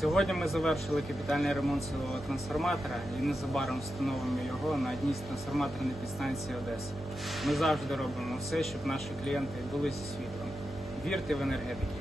Сьогодні ми завершили капітальний ремонт силового трансформатора і незабаром встановимо його на одній з трансформаторних підстанцій Одеси. Ми завжди робимо все, щоб наші клієнти були зі світлом. Вірте в енергетику!